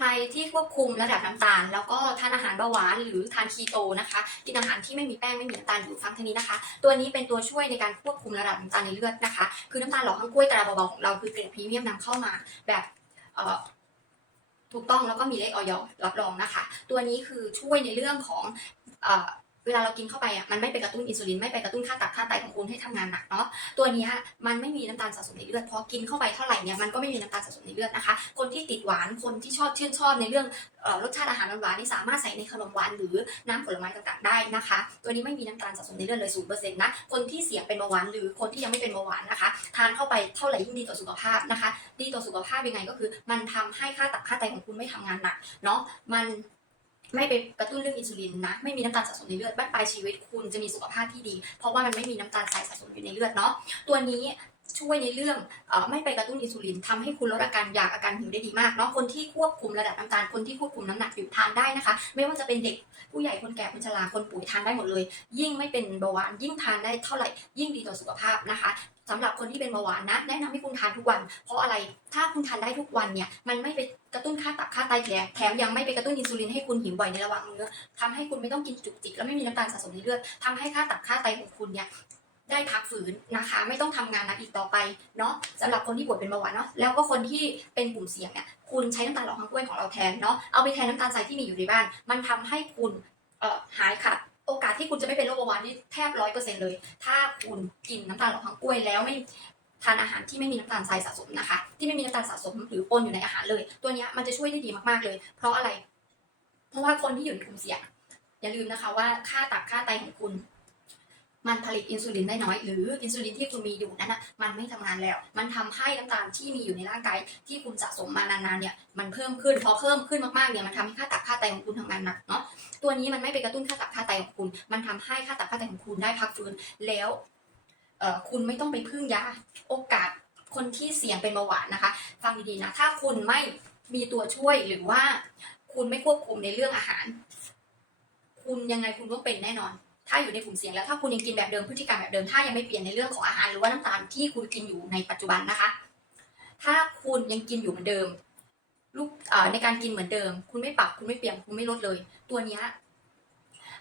ใครที่ควบคุมระดับน้ำตาล แล้วก็ทานอาหารเบาหวานหรือทานคีโตนะคะกินอาหารที่ไม่มีแป้งไม่มีน้ำตาลอยู่ฟังทีนี้นะคะ ตัวนี้เป็นตัวช่วยในการควบคุมระดับน้ำตาลในเลือดนะคะ คือน้ำตาลหล่อข้างกล้วยตราเบาๆของเราคือเกรดพรีเมียมนำเข้ามาแบบถูกต้องแล้วก็มีเลขออยรับรองนะคะ ตัวนี้คือช่วยในเรื่องของ เวลาเรากินเข้าไปอะมันไม่ไปกระตุ้นอินซูลินไม่ไปกระตุ้นค่าตับค่าไตของคุณให้ทำงานหนักเนาะตัวนี้มันไม่มีน้ำตาลสะสมในเลือดพอกินเข้าไปเท่าไหร่เนี่ยมันก็ไม่มีน้ำตาลสะสมในเลือดนะคะ คนที่ติดหวานคนที่ชอบชื่นชอบในเรื่องรสชาติอาหารหวานๆนี่สามารถใส่ในขนมหวานหรือน้ำผลไม้ต่างๆได้นะคะ ตัวนี้ไม่มีน้ำตาลสะสมในเลือดเลยศูนเปอร์เซ็นต์นะคนที่เสี่ยงเป็นเบาหวานหรือคนที่ยังไม่เป็นเบาหวานนะคะ ทานเข้าไปเท่าไหร่ยิ่งดีต่อสุขภาพนะคะ ดีต่อสุขภาพยังไงก็คือ มันทำให้ค่าตับค่าไตของคุณไม่ทำงานหนักเนาะมัน ไม่ไปกระตุ้นเรื่องอินซูลินนะ ไม่มีน้ำตาลสะสมในเลือด บ้านปลายชีวิตคุณจะมีสุขภาพที่ดี เพราะว่ามันไม่มีน้ำตาลทรายสะสมอยู่ในเลือดเนาะ ตัวนี้ ช่วยในเรื่องอไม่ไปกระตุ้นอินซูลินทำให้คุณลดอาการอยากอาการหิวได้ดีมากเนาะคนที่ควบคุมระดับน้ำตาลคนที่ควบคุมน้ำหนักอยู่ทานได้นะคะ ไม่ว่าจะเป็นเด็กผู้ใหญ่คนแก่คนชราคนป่วยทานได้หมดเลย ยิ่งไม่เป็นเบาหวานยิ่งทานได้เท่าไหร่ยิ่งดีต่อสุขภาพนะคะสำหรับคนที่เป็นเบาหวานนะแนะนำให้คุณทานทุกวัน เพราะอะไรถ้าคุณทานได้ทุกวันเนี่ยมันไม่ไปกระตุ้นค่าตับค่าไตแถมแถมยังไม่ไปกระตุ้นอินซูลินให้คุณหิวบ่อยในระหว่างมื้อทำให้คุณไม่ต้องกินจุกจิกแล้วไม่มีน้ำตาลสะสมในเลือดทำให้ค่าตับค่าไตของคุณเนี่ย ได้พักฝืนนะคะ ไม่ต้องทำงานหนักอีกต่อไปเนาะสำหรับคนที่ป่วยเป็นเบาหวานเนาะแล้วก็คนที่เป็นกลุ่มเสี่ยงเนี่ยคุณใช้น้ำตาลหล่อข้างกล้วยของเราแทนเนาะเอาไปแทนน้ำตาลทรายที่มีอยู่ในบ้าน มันทำให้คุณหายขาดโอกาสที่คุณจะไม่เป็นโรคเบาหวานนี่แทบร้อยเปอร์เซ็นต์เลย ถ้าคุณกินน้ำตาลหล่อข้างกล้วยแล้วไม่ทานอาหารที่ไม่มีน้ำตาลทรายสะสมนะคะ ที่ไม่มีน้ำตาลสะสมหรือปนอยู่ในอาหารเลย ตัวเนี้ยมันจะช่วยได้ดีมากๆเลย เพราะอะไร เพราะว่าคนที่อยู่ในกลุ่มเสี่ยงอย่าลืมนะคะว่าค่าตับค่าไตของคุณ มันผลิตอินซูลินได้น้อย หรืออินซูลินที่คุณมีอยู่นั้นอะมันไม่ทำงานแล้ว มันทำให้น้ำตาลที่มีอยู่ในร่างกายที่คุณสะสมมานานๆเนี่ยมันเพิ่มขึ้นพอเพิ่มขึ้นมากๆเนี่ยมันทำให้ค่าตับค่าไตของคุณทำงานหนักเนาะตัวนี้มันไม่ไปกระตุ้นค่าตับค่าไตของคุณ มันทำให้ค่าตับค่าไตของคุณได้พักฟื้นแล้วเอ่อคุณไม่ต้องไปพึ่งยาโอกาสคนที่เสี่ยงเป็นเบาหวานนะคะ ฟังดีๆนะถ้าคุณไม่มีตัวช่วยหรือว่าคุณไม่ควบคุมในเรื่องอาหาร คุณยังไงคุณก็เป็นแน่นอน ถ้าอยู่ในกลุ่มเสี่ยงแล้วถ้าคุณยังกินแบบเดิมพฤติกรรมแบบเดิมถ้ายังไม่เปลี่ยนในเรื่องของอาหารหรือว่าน้ำตาลที่คุณกินอยู่ในปัจจุบันนะคะ ถ้าคุณยังกินอยู่เหมือนเดิมลูกในการกินเหมือนเดิม คุณไม่ปรับคุณไม่เปลี่ยนคุณไม่ลดเลย ตัวนี้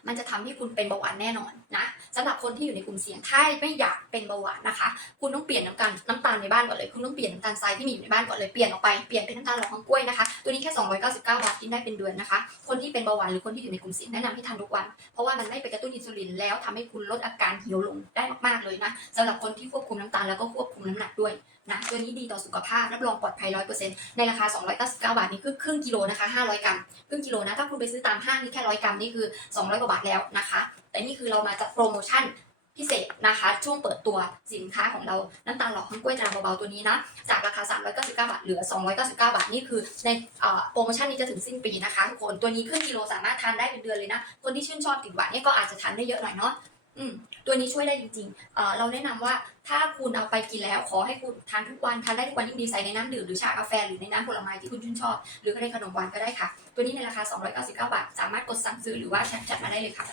มันจะทำให้คุณเป็นเบาหวานแน่นอนนะ สำหรับคนที่อยู่ในกลุ่มเสี่ยงถ้าไม่อยากเป็นเบาหวานนะคะ คุณต้องเปลี่ยนน้ำตาลน้ำตาลในบ้านก่อนเลย คุณต้องเปลี่ยนน้ำตาลทรายที่มีอยู่ในบ้านก่อนเลย เปลี่ยนออกไป เปลี่ยนเป็นน้ำตาลหล่อของกล้วยนะคะ ตัวนี้แค่ 299 บาทกินได้เป็นเดือนนะคะ คนที่เป็นเบาหวานหรือคนที่อยู่ในกลุ่มเสี่ยงแนะนำให้ทานทุกวัน เพราะว่ามันไม่ไปกระตุ้นอินซูลินแล้วทำให้คุณลดอาการหิวลงได้มากๆเลยนะสำหรับคนที่ควบคุมน้ำตาลแล้วก็ควบคุมน้ำหนักด้วย นะตัวนี้ดีต่อสุขภาพรับรองปลอดภัย100%ในราคา 299 บาทนี่คือครึ่งกิโลนะคะ 500 กรัมครึ่งกิโลนะถ้าคุณไปซื้อตามห้างนี่แค่ร้อยกรัมนี่คือ 200 กว่าบาทแล้วนะคะ แต่นี่คือเรามาจัดโปรโมชั่นพิเศษนะคะ ช่วงเปิดตัวสินค้าของเราน้ำตาลหล่อข้างกล้วยตราเบาๆตัวนี้นะ จากราคา 399 บาทเหลือ 299 บาทนี่คือในอโปรโมชั่นนี้จะถึงสิ้นปีนะคะทุกคนตัวนี้ครึ่งกิโลสามารถทานได้เป็นเดือนเลยนะ คนที่ชื่นชอบติดหวานเนี่ยก็อาจจะทานได้เยอะหน่อยเนาะ อืมตัวนี้ช่วยได้จริงๆเอ่อเราแนะนำว่าถ้าคุณเอาไปกินแล้วขอให้คุณทานทุกวันทานได้ทุกวันยิ่งดีใส่ในน้ำดื่มหรือชากาแฟหรือในน้ำผลไม้ที่คุณชื่นชอบ หรือในขนมหวานก็ได้ค่ะ ตัวนี้ในราคา 299 บาท สามารถกดสั่งซื้อหรือว่าแชทแชทมาได้เลยค่ะ